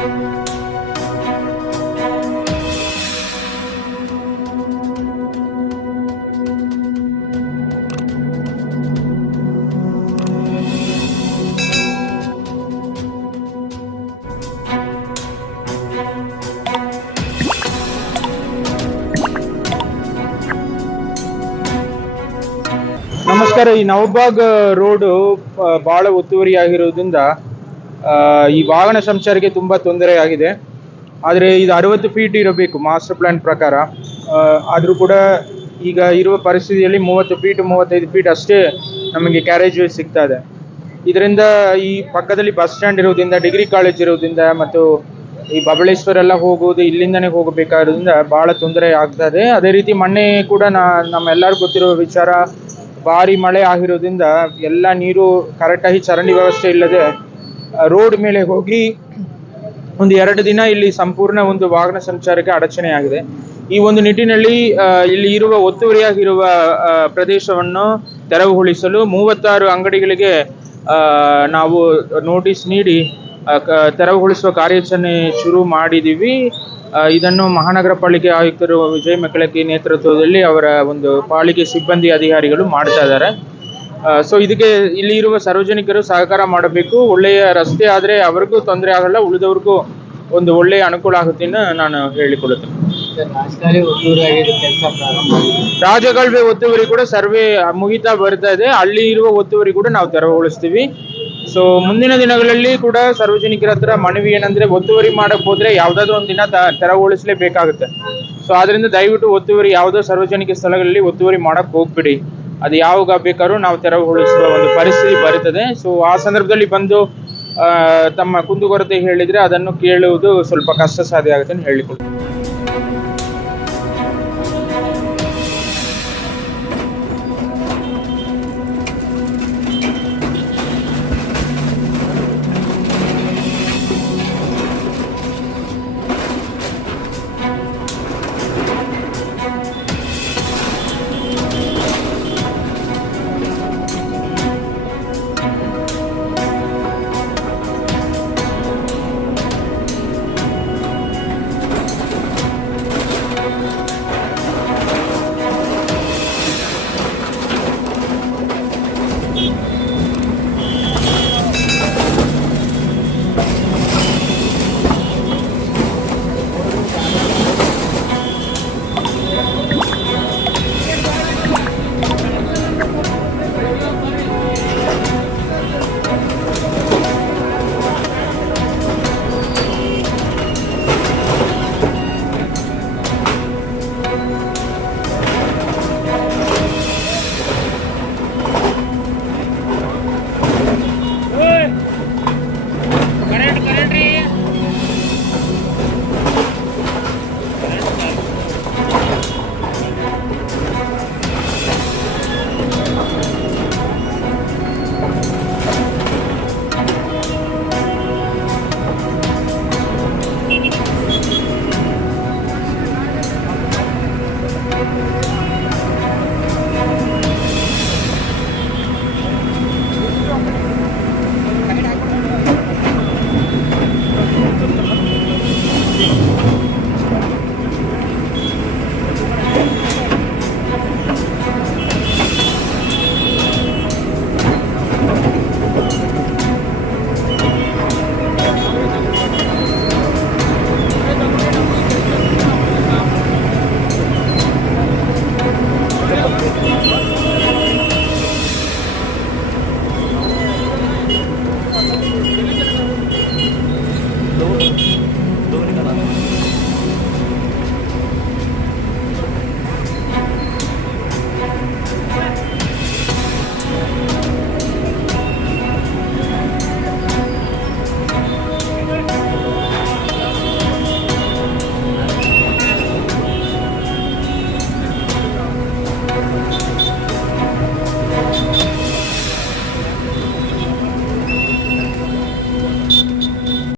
ನಮಸ್ಕಾರ. ಈ ನವಬಾಗ್ ರೋಡ್ ಬಹಳ ಒತ್ತುವರಿಯಾಗಿರುವುದರಿಂದ ಈ ವಾಹನ ಸಂಚಾರಕ್ಕೆ ತುಂಬಾ ತೊಂದರೆ ಆಗಿದೆ. ಆದರೆ ಇದು 60 ಫೀಟ್ ಇರಬೇಕು ಮಾಸ್ಟರ್ ಪ್ಲಾನ್ ಪ್ರಕಾರ. ಆದರೂ ಕೂಡ ಈಗ ಇರುವ ಪರಿಸ್ಥಿತಿಯಲ್ಲಿ 30 ಫೀಟ್ 35 ಫೀಟ್ ಅಷ್ಟೇ ನಮಗೆ ಕ್ಯಾರೇಜ್ ವೇ ಸಿಗ್ತಾ ಇದೆ. ಇದರಿಂದ ಈ ಪಕ್ಕದಲ್ಲಿ ಬಸ್ ಸ್ಟ್ಯಾಂಡ್ ಇರೋದ್ರಿಂದ, ಡಿಗ್ರಿ ಕಾಲೇಜ್ ಇರೋದ್ರಿಂದ ಮತ್ತು ಈ ಬಬಳೇಶ್ವರ ಎಲ್ಲ ಹೋಗುವುದು ಇಲ್ಲಿಂದನೇ ಹೋಗಬೇಕಾದ್ರಿಂದ ಬಹಳ ತೊಂದರೆ ಆಗ್ತಾ ಇದೆ. ಅದೇ ರೀತಿ ಮೊನ್ನೆ ಕೂಡ ನಮ್ಮೆಲ್ಲರಿಗೂ ಗೊತ್ತಿರೋ ವಿಚಾರ, ಭಾರಿ ಮಳೆ ಆಗಿರೋದ್ರಿಂದ ಎಲ್ಲ ನೀರು ಕರೆಕ್ಟಾಗಿ ಚರಂಡಿ ವ್ಯವಸ್ಥೆ ಇಲ್ಲದೆ ರೋಡ್ ಮೇಲೆ ಹೋಗಿ ಒಂದು 2 ದಿನ ಇಲ್ಲಿ ಸಂಪೂರ್ಣ ಒಂದು ವಾಹನ ಸಂಚಾರಕ್ಕೆ ಅಡಚಣೆ ಆಗಿದೆ. ಈ ಒಂದು ನಿಟ್ಟಿನಲ್ಲಿ ಇಲ್ಲಿ ಇರುವ ಒತ್ತುವರಿಯಾಗಿರುವ ಪ್ರದೇಶವನ್ನು ತೆರವುಗೊಳಿಸಲು 36 ಅಂಗಡಿಗಳಿಗೆ ನಾವು ನೋಟಿಸ್ ನೀಡಿ ತೆರವುಗೊಳಿಸುವ ಕಾರ್ಯಾಚರಣೆ ಶುರು ಮಾಡಿದ್ದೀವಿ. ಇದನ್ನು ಮಹಾನಗರ ಪಾಲಿಕೆ ಆಯುಕ್ತರು ವಿಜಯ್ ಮೆಕ್ಕಲಕ್ಕಿ ನೇತೃತ್ವದಲ್ಲಿ ಅವರ ಒಂದು ಪಾಲಿಕೆ ಸಿಬ್ಬಂದಿ ಅಧಿಕಾರಿಗಳು ಮಾಡ್ತಾ ಇದ್ದಾರೆ. ಸೊ ಇದಕ್ಕೆ ಇಲ್ಲಿ ಇರುವ ಸಾರ್ವಜನಿಕರು ಸಹಕಾರ ಮಾಡಬೇಕು. ಒಳ್ಳೆಯ ರಸ್ತೆ ಆದರೆ ಅವರಿಗೂ ತೊಂದರೆ ಆಗಲ್ಲ, ಉಳಿದವ್ರಿಗೂ ಒಂದು ಒಳ್ಳೆಯ ಅನುಕೂಲ ಆಗುತ್ತೆ ಅಂತ ನಾನು ಹೇಳಿಕೊಳ್ಳುತ್ತೇನೆ. ರಾಜಕಾಲುವೆ ಒತ್ತುವರಿ ಕೂಡ ಸರ್ವೆ ಮುಗಿತಾ ಬರ್ತಾ ಇದೆ. ಅಲ್ಲಿ ಇರುವ ಒತ್ತುವರಿ ಕೂಡ ನಾವು ತೆರವುಗೊಳಿಸ್ತೀವಿ. ಸೊ ಮುಂದಿನ ದಿನಗಳಲ್ಲಿ ಕೂಡ ಸಾರ್ವಜನಿಕರ ಹತ್ರ ಮನವಿ ಏನಂದ್ರೆ, ಒತ್ತುವರಿ ಮಾಡಕ್ ಹೋದ್ರೆ ಯಾವ್ದಾದ್ರು ಒಂದು ದಿನ ತೆರವುಗೊಳಿಸಲೇಬೇಕಾಗುತ್ತೆ. ಸೊ ಆದ್ರಿಂದ ದಯವಿಟ್ಟು ಒತ್ತುವರಿ ಯಾವುದೋ ಸಾರ್ವಜನಿಕ ಸ್ಥಳಗಳಲ್ಲಿ ಒತ್ತುವರಿ ಮಾಡಕ್ ಹೋಗ್ಬಿಡಿ. ಅದು ಯಾವಾಗ ಬೇಕಾದ್ರೂ ನಾವು ತೆರವುಗೊಳಿಸುವ ಒಂದು ಪರಿಸ್ಥಿತಿ ಬರುತ್ತದೆ. ಸೊ ಆ ಸಂದರ್ಭದಲ್ಲಿ ಬಂದು ತಮ್ಮ ಕುಂದುಕೊರತೆ ಹೇಳಿದ್ರೆ ಅದನ್ನು ಕೇಳುವುದು ಸ್ವಲ್ಪ ಕಷ್ಟ ಸಾಧ್ಯ ಆಗುತ್ತೆ ಅಂತ ಹೇಳಿಕೊಳ್ತೀನಿ.